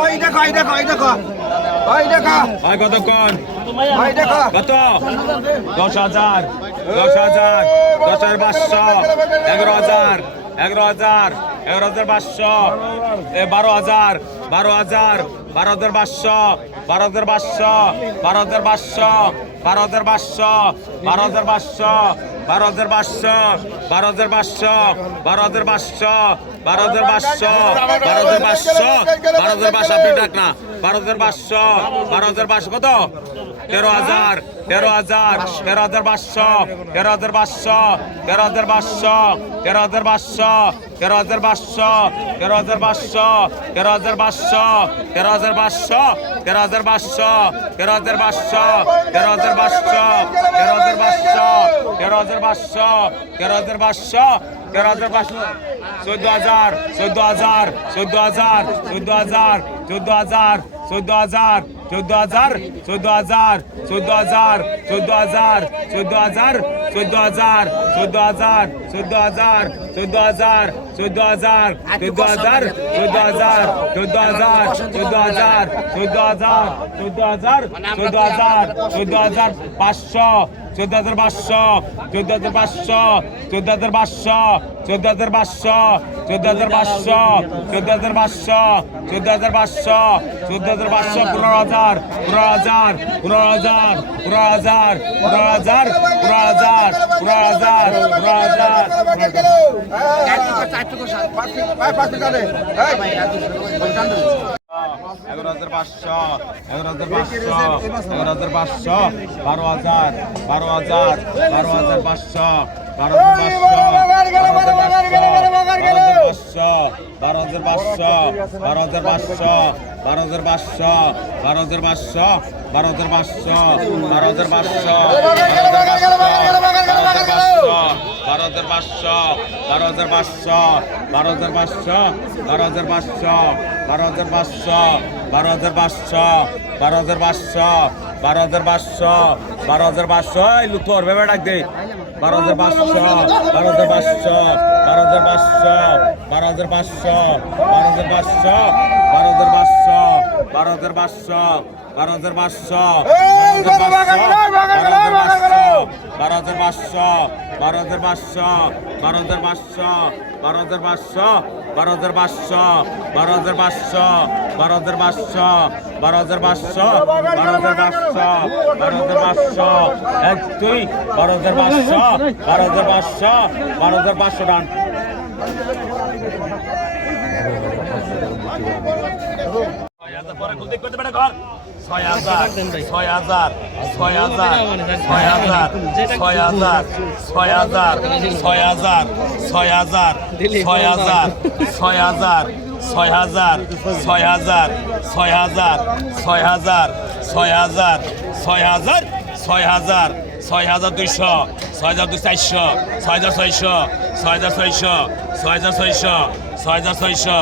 ওই দেখো ওই দেখো ওই দেখো। ওই দেখো। হয় কতক্ষণ? ওই দেখো। কত? দশ হাজার দশ হাজার দশ হাজার পাঁচশো এগারো হাজার এগারো হাজার এগারো হাজার পাঁচশো এ বারো হাজার বারো হাজার বারো হাজার পাঁচশো বারো হাজার পাঁচশো বারো হাজার পাঁচশো বারো হাজার পাঁচশো বারো হাজার পাঁচশো বারো হাজার পাঁচশো বারো হাজার পাঁচশো বারো হাজার পাঁচশো বারো হাজার পাঁচশো বারো হাজার পাঁচশো বারো হাজার পাঁচশো, আপনি ডাক না। বারো হাজার পাঁচশো বারো হাজার পাঁচশো, কত? তেরো হাজার তেরো হাজার তেরো হাজার পাঁচশো, তেরো হাজার পাঁচশো, তেরো হাজার পাঁচশো, তেরো হাজার পাঁচশো, তেরো হাজার পাঁচশো, তেরো হাজার পাঁচশো, তেরো হাজার পাঁচশো, তেরো হাজার পাঁচশো তেরো হাজার পাঁচশো তেরো হাজার পাঁচশো তেরো হাজার পাঁচশো তেরো হাজার পাঁচশো তেরো হাজার পাঁচশো তেরো হাজার পাঁচশো তেরো হাজার পাঁচশো চোদ্দ হাজার চোদ্দ হাজার চোদ্দ হাজার চোদ্দ হাজার চোদ্দ হাজার চোদ্দ হাজার। চোদ্দ হাজার চোদ্দ হাজার চোদ্দ হাজার চোদ্দ হাজার চোদ্দ হাজার চোদ্দ হাজার চোদ্দ হাজার চোদ্দ হাজার চোদ্দ হাজার চোদ্দ হাজার চোদ্দ হাজার চোদ্দ হাজার চোদ্দ হাজার চোদ্দ হাজার চোদ্দ হাজার চোদ্দ হাজার চোদ্দ হাজার চোদ্দ হাজার পাঁচশো চোদ্দ হাজার পাঁচশো চোদ্দ হাজার পাঁচশো চোদ্দ হাজার পাঁচশো চোদ্দ হাজার পাঁচশো চোদ্দ হাজার পাঁচশো চোদ্দ হাজার পাঁচশো চোদ্দ হাজার পাঁচশো চোদ্দ হাজার পাঁচশো পনেরো হাজার পনেরো হাজার পনেরো হাজার পনেরো হাজার পনেরো হাজার পনেরো হাজার পনেরো হাজার পনেরো হাজার এগারো হাজার পাঁচশো, এগারো হাজার পাঁচশো, এগারো হাজার পাঁচশো, বারো হাজার বারো হাজার বারো হাজার পাঁচশো। বারো হাজার পাঁচশো বারো হাজার পাঁচশো বারো হাজার পাঁচশো বারো হাজার পাঁচশো বারো হাজার পাঁচশো বারো হাজার পাঁচশো বারো হাজার পাঁচশো বারো হাজার পাঁচশো বারো হাজার পাঁচশো বারো হাজার পাঁচশো বারো হাজার পাঁচশো বারো হাজার পাঁচশো বারো হাজার পাঁচশো বারো হাজার পাঁচশো বারো হাজার পাঁচশো বারো হাজার পাঁচশো এই লুথর ভেবে ডাক দে বারো হাজার পাঁচশো বারো হাজার পাঁচশো বারো হাজার পাঁচশো বারো হাজার পাঁচশো বারো হাজার পাঁচশো বারো হাজার পাঁচশো বারো হাজার পাঁচশো বারো হাজার পাঁচশো বারো হাজার পাঁচশো বারো হাজার পাঁচশো বারো বারো হাজার পাঁচশো বারো হাজার পাঁচশো বারো হাজার পাঁচশো এক দুই বারো হাজার পাঁচশো বারো হাজার পাঁচশো বারো হাজার পাঁচশো ডান হাজার ছয় হাজার ছয় হাজার ছয় হাজার ছয় হাজার ছয় হাজার ছয় হাজার ছয় হাজার ছয় হাজার ছয় হাজার ছয় হাজার ছয় হাজার ছয় হাজার ছয় হাজার ছয় হাজার ছয় হাজার ছয় হাজার ছয় হাজার দুইশো ছয় হাজার দুই চারশো ছয় হাজার ছয়শো ছয় হাজার ছয়শো ছয় হাজার ছয়শো ছয় হাজার ছয়শো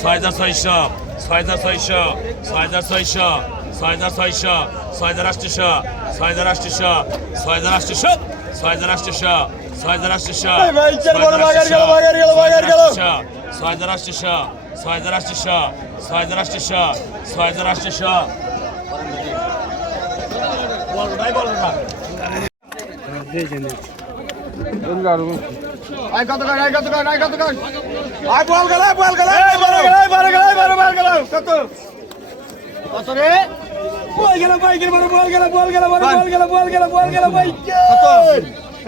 ছয় হাজার ছয়শো ছয় হাজার ছয়শো ছয় হাজার ছয়শো ছয় হাজার ছয়শো ছয় হাজার আটশোশো ছয় হাজার আটশোশো ছয় হাজার আটশোশো ছয় হাজার আটশোশো ছয় হাজার আটশোশো ছয় হাজার আটশোশো ছয় হাজার আটশোশো ছয় হাজার আটশোশো ছয় হাজার বলটাই বলো না আই কত আই বল গেল বল গেল বল গেল বল গেল বল বল গেল রে বল গেল বল গেল বল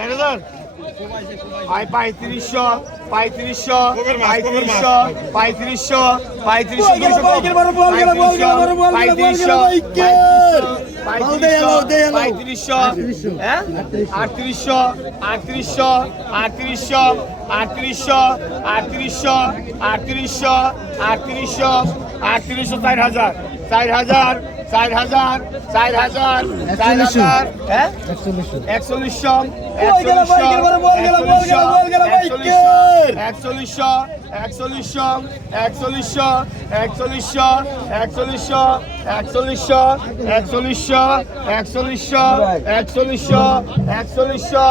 গেল বল গেল বল গেল বল গেল বল গেল ভাই কত 6000 আই পঁয়ত্রিশশো পঁয়ত্রিশশো পঁয়ত্রিশশো পঁয়ত্রিশশো পঁয়ত্রিশশো পঁয়ত্রিশশো পঁয়ত্রিশশো আটত্রিশশো আটত্রিশশো আটত্রিশশো আটত্রিশশো আটত্রিশশো আটত্রিশশো আটত্রিশশো আটত্রিশশো চার হাজার চার হাজার চার হাজার চার হাজার চার হাজার হ্যাঁ একচল্লিশশো একচল্লিশশো একচল্লিশশো একচল্লিশশো একচল্লিশশো একচল্লিশশো একচল্লিশশো একচল্লিশশো একচল্লিশশো একচল্লিশশো একচল্লিশশো একচল্লিশশো একচল্লিশশো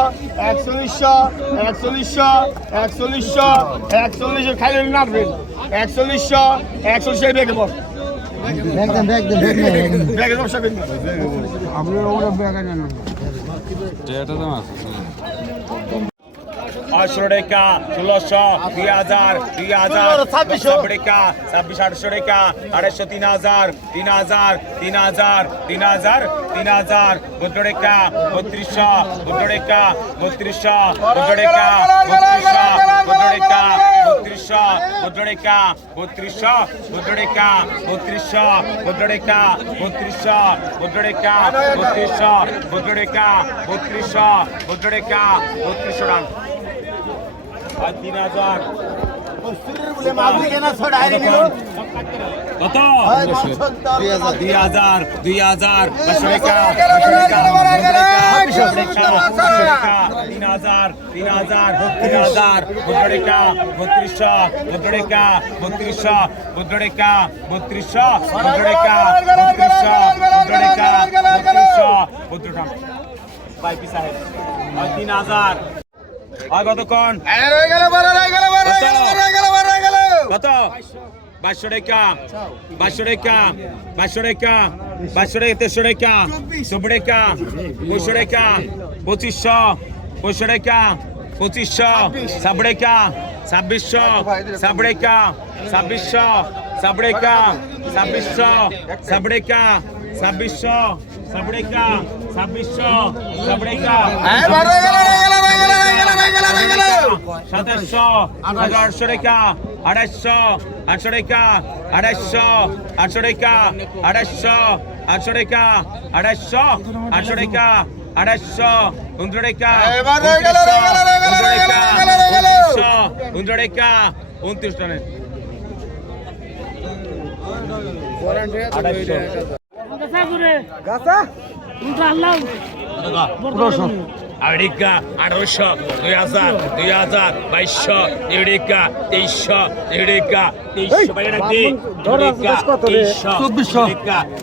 একচল্লিশশো একচল্লিশশো একচল্লিশশো একচল্লিশশো খাইলে নাটবেন একচল্লিশশো একচল্লিশশো বেগে বস আটশো টাকা ষোলোশো দুই হাজার দুই হাজার ছাব্বিশশো টাকা ছাব্বিশ আটশো টাকা আড়াইশো তিন হাজার তিন হাজার তিন হাজার তিন হাজার তিন হাজার চোদ্দ টাকা বত্রিশশো চোদ্দ টাকা বত্রিশশো চোদ্দ টাকা বত্রিশশো চোদ্দ টাকা ভদ্ররেখা বত্রিশশো ভদ্ররেখা বত্রিশশো ভদ্ররেখা বত্রিশশো ভদ্ররেখা বত্রিশশো ভদ্ররেখা বত্রিশশো ভদ্ররেখা বত্রিশশো রান আর তিন হাজার। কত? দুই হাজার দুই হাজার তিন হাজার তিন হাজার তিন হাজার বদ্রেকা বত্রিশশো বদ্রেকা বত্রিশশো বদ্রেকা বত্রিশশো বদ্রেকা বত্রিশশো বদ্রেকা বত্রিশশো বদ্রটা বাইপি সাহেব? তিন হাজার। আর কতক্ষণ? কত? বাইশশো টাকা বাইশশো টাকা বাইশশো টাকা বাইশশো টাকা তেরোশো টাকা চব্বিশ টাকা পঁচিশশো টাকা পঁচিশশো পঁচিশশো টাকা পঁচিশশো ছাব্বিশ টাকা ছাব্বিশশো ছাব্বিশ টাকা ছাব্বিশশো ছাব্বিশ টাকা ছাব্বিশশো ছাব্বিশ টাকা ছাব্বিশশো ছাব্বিশ টাকা ছাব্বিশশো ছাব্বিশ টাকা সাতাশশো আঠারোশো টাকা আড়াইশো আটশো টাকা আড়াইশো আটশো টাকা আড়াইশো আটশো টাকা আড়াইশো আটশো টাকা আড়াইশো উনত্রিশ টাকা উনত্রিশ টাকা উনত্রিশ টাকা আড়াইশো। আমেরিকা আঠারোশো দুই হাজার দুই হাজার বাইশশো ইউরিকা তেইশশো ইউরিকা তেইশশো বাইরে রাখবি ইউরিকা তেইশশো চব্বিশশো।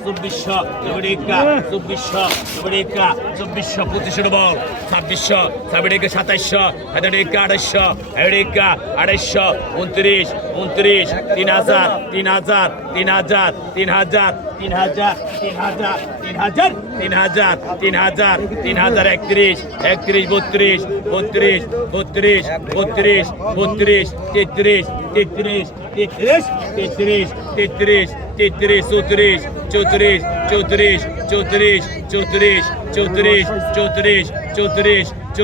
চব্বিশশো ইউরিকা চব্বিশশো ইউরিকা চব্বিশশো পঁচিশশো বল। ছাব্বিশশো ছাব্বিশ সাতাইশশো সাতাইশা আড়াইশো ইউরিকা আড়াইশো উনত্রিশ উনত্রিশ তিন হাজার তিন হাজার তিন হাজার তিন হাজার তিন হাজার তিন হাজার। তিন হাজার তিন হাজার তিন হাজার তিন হাজার একত্রিশ একত্রিশ বত্রিশ বত্রিশ বত্রিশ বত্রিশ বত্রিশ তেত্রিশ তেত্রিশ তেত্রিশ তেত্রিশ তেত্রিশ তেত্রিশ চৌত্রিশ চৌত্রিশ চৌত্রিশ চৌত্রিশ চৌত্রিশ চৌত্রিশ চৌত্রিশ চৌত্রিশ চৌত্রিশ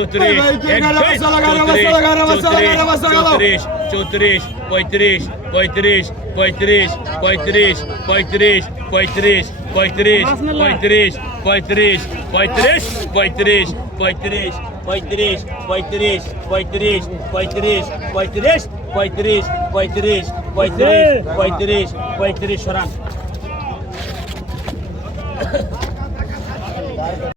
চৌত্রিশ চৌত্রিশ পঁয়ত্রিশ পঁয়ত্রিশ পঁয়ত্রিশ পঁয়ত্রিশ পঁয়ত্রিশ পঁয়ত্রিশ পঁয়ত্রিশ পঁয়ত্রিশ পঁয়ত্রিশ পঁয়ত্রিশ পঁয়ত্রিশ পঁয়ত্রিশ পঁয়ত্রিশ পঁয়ত্রিশ পঁয়ত্রিশ পঁয়ত্রিশ পঁয়ত্রিশ পঁয়ত্রিশ পঁয়ত্রিশ পঁয়ত্রিশ পঁয়ত্রিশ পঁয়ত্রিশ সরান